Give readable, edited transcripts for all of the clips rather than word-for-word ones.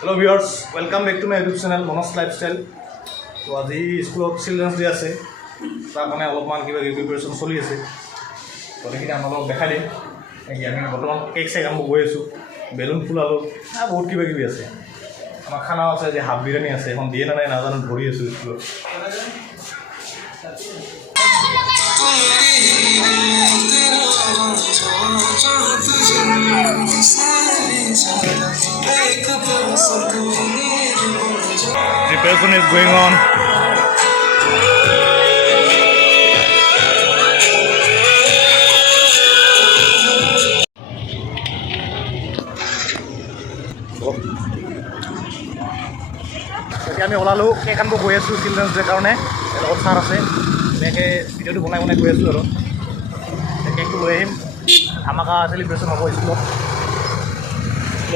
Hello viewers, welcome back to my YouTube channel Manoj lifestyle. So আজি স্কুলত children's day আছে তাৰ কাৰণে অলপমান কিবা কিবি প্ৰিপাৰেশ্যন চলি আছে তো সেইখিনি আপোনালোকক দেখাই দিম আমি বৰ্তমান কেক চেক আৰম্ভ কৰি আছোঁ বেলুন ফুলালোঁ বহুত কিবা কিবি আছে আমাৰ খানাও আছে যে হাফ বিৰিয়ানী আছে এখন দিয়ে না নাই নাজানো ধৰি আছোঁ স্কুলত Preparation is going on. এতিয়া আমি ওলালোঁ কেক আনিব গৈ আছোঁ চিলড্ৰেনছ ডে কাৰণে লগত ছাৰ আছে এনেকৈ ভিডিঅ'টো বনাই গৈ আছোঁ আৰু কেকটো লৈ আহিম ধামাকা চেলিব্ৰেশ্যন হ'ব স্কুলৰ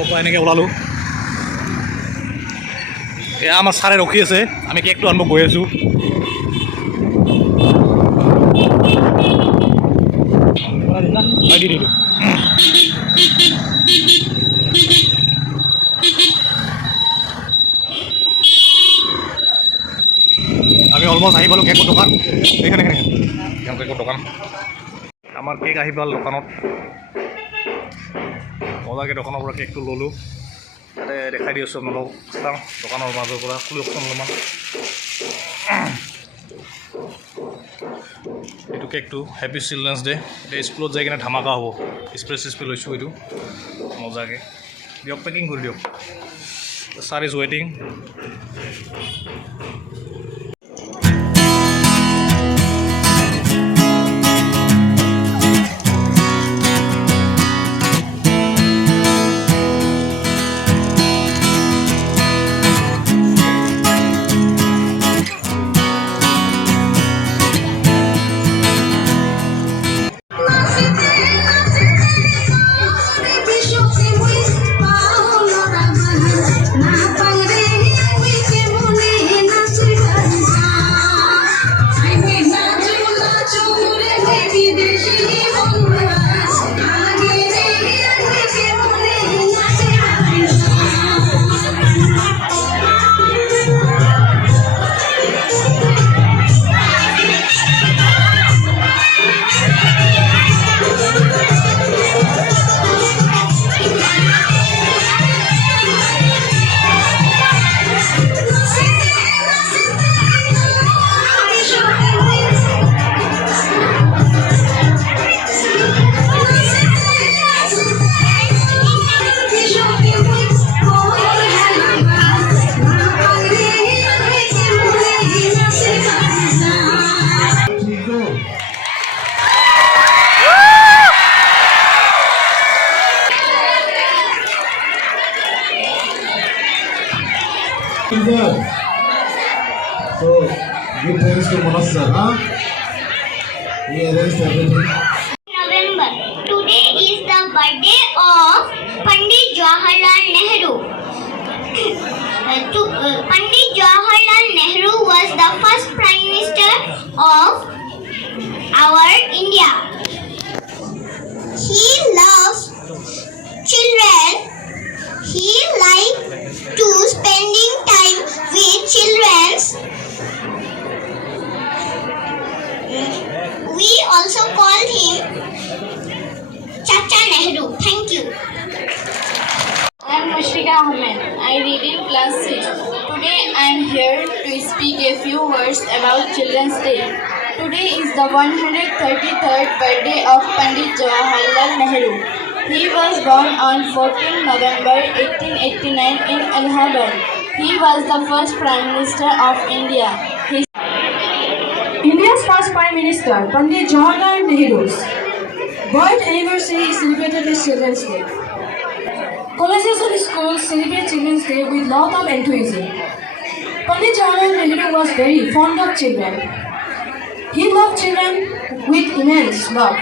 পৰা এনেকৈ ওলালোঁ এয়া আমাৰ ছাৰে ৰখি আছে আমি কেকটো আনিব গৈ আছোঁ আমি অলমষ্ট আহি পালোঁ কেকৰ দোকান এইখানে কেকৰ দোকান আমাৰ কেক আহি পাল দোকানত মজাকৈ দোকানৰ পৰা কেকটো ল'লোঁ তাতে দেখাই দি আছোঁ আপোনালোকক চাওঁ দোকানৰ মাজৰ পৰা খুলিকচোন অলপমান এইটো কেকটো হেপী চিলড্ৰেনছ ডে এতিয়া স্কুলত যাই কিনে ধামাকা হ'ব স্প্ৰে চিস্প্ৰে লৈছোঁ এইটো মজাকৈ দিয়ক পেকিং কৰি দিয়ক ছাৰ ইজ ৱেইটিং So, give thanks to Manoj sir, huh? He arranged everything. November. Today is the birthday of Pandit Jawaharlal Nehru. Pandit Jawaharlal Nehru was the first Prime Minister of our India. He loves children. He liked to spending time with children. We also called him Chacha Nehru. Thank you. I am Mushrika Ahmed. I read in class 6. Today I am here to speak a few words about Children's Day. Today is the 133rd birthday of Pandit Jawaharlal Nehru. He was born on 14 November 1889 in Allahabad. He was the first Prime Minister of India. India's first Prime Minister, Pandit Jawaharlal Nehru's birth anniversary is celebrated as Children's Day. Colleges and schools celebrate Children's Day with lot of enthusiasm. Pandit Jawaharlal Nehru was very fond of children. He loved children with immense love.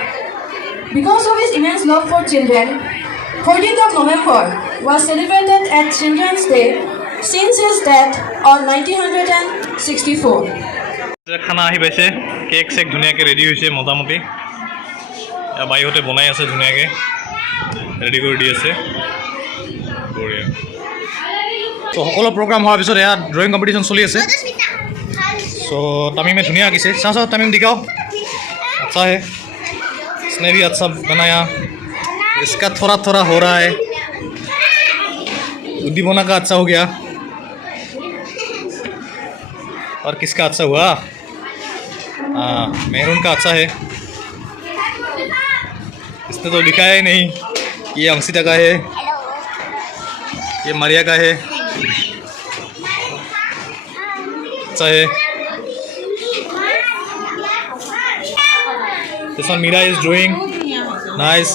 Because of his immense love for children, 14th of November was celebrated as Children's Day since his death on 1964. খানা আহি পাইছে cake check ধুনীয়াকৈ ready হৈছে মোটামুটি বাইহঁতে বনাই আছে ধুনীয়াকৈ ready কৰি দি আছে বঢ়িয়া তো সকলো প্ৰগ্ৰাম হোৱাৰ পিছত এয়া ড্ৰয়িং কম্পিটিশ্যন চলি আছে। চ' তামিমে ধুনীয়া আঁকিছে। চাওঁ চাওঁ তামিম দিখাও। अच्छा है, इसने भी अच्छा बनाया। इसका थोड़ा थोड़ा हो रहा है। उद्दीपना का अच्छा हो गया। और किसका अच्छा हुआ? हाँ, मेहरून का अच्छा है। इसने तो दिखाया ही नहीं। ये अंशिता का है, ये मारिया का है। अच्छा है। This one Mira is drawing. Nice.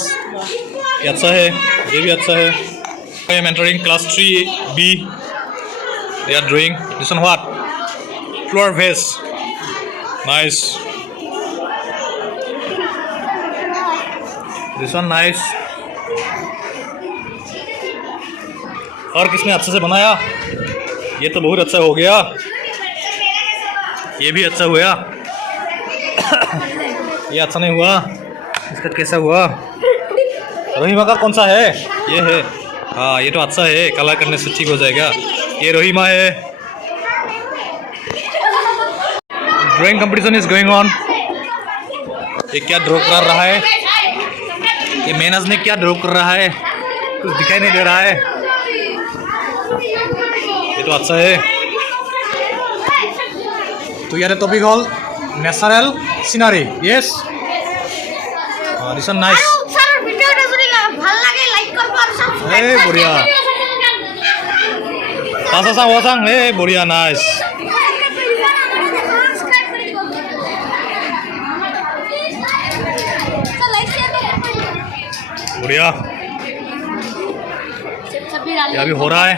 ये अच्छा है, ये भी अच्छा है. I am entering class 3B. They are drawing. This one what? Flower vase. Nice. This one nice. और किसने अच्छे से बनाया? ये तो बहुत अच्छा हो गया. ये भी अच्छा हुआ. ये अच्छा नहीं हुआ. इसका कैसा हुआ? रोहिमा का कौन सा है? ये है. हाँ, ये तो अच्छा है. कलर करने से ठीक हो जाएगा. ये रोहिमा है. Drawing competition is going on. ये क्या ड्रॉ कर रहा है? ये मेहनत ने क्या ड्रॉ कर रहा है? कुछ दिखाई नहीं दे रहा है. ये तो अच्छा है. तो यार topic hall natural scenery. Yes. This one nice. बढ़िया. बढ़िया नाइस. बढ़िया. ये अभी हो रहा है.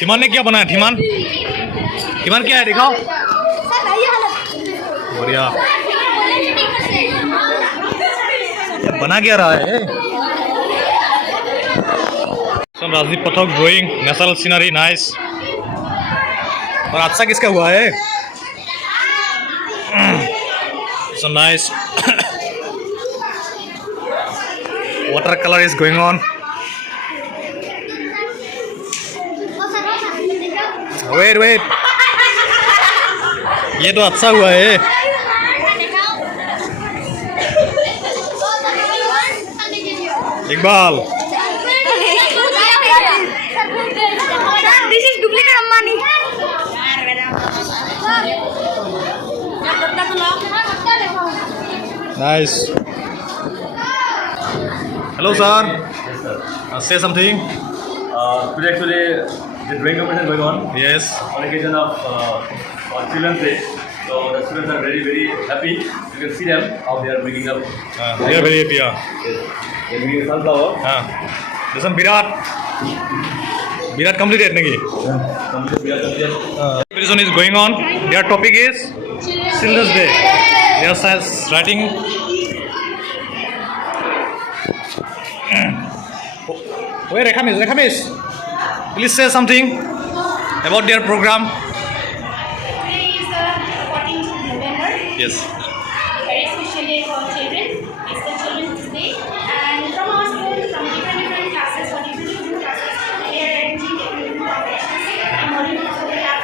थिमान ने क्या बनाया? थिमान क्या है? दिखाओ. बढ़िया. बना क्या रहा है? राजदीप पथक ड्राइंग नेचुरल सीनरी. नाइस. और अच्छा किसका हुआ है? So nice. Water colour is going on. Wait. ये तो अच्छा हुआ है. Iqbal. This is duplicate Ambani. Nice. Hello, sir. Say something. Today actually the drawing competition going on Yes. on occasion of Children's Day. So the students are very very happy. You can see them how they are making up. We are very happy. They're making a sunflower. This one Virat. Virat completed, Nagi. Competition is going on. Their topic is Children's Day. They are writing. Wait, Rekhamis. Please say something about their program. Today is the 14th of November. Yes. Very special day for children. It's the Children's Day. And from our school, from different classes, for different classes, we are arranging different competitions. And morning also we have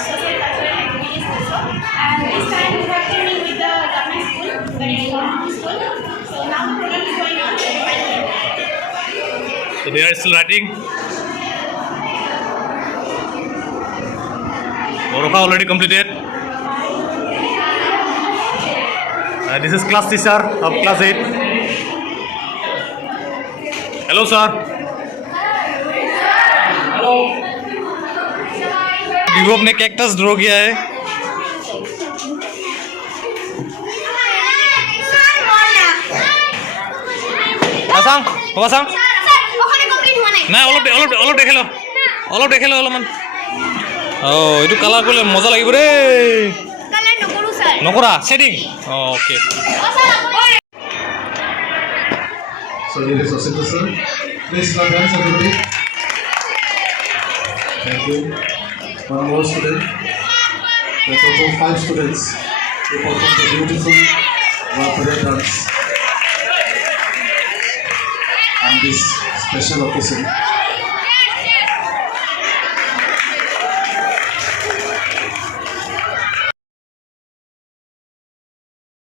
social cultural activities also. And this time we are training with the government school, very important school. So now the program is going on. So they are still writing. Oroka already completed. This is class teacher of class 8. Hello, sir. Hello. विभव ने cactus draw किया है. pasang. নাই অলপ দেখে লো. অলপমান. এইটো colour কৰিলে মজা লাগিব ৰে. নকৰা setting. Okay. So it is Osita sir. Please clap hands everybody. Thank you. One more student. There are total 5 students who performed the beautiful Rapare dance on this special occasion.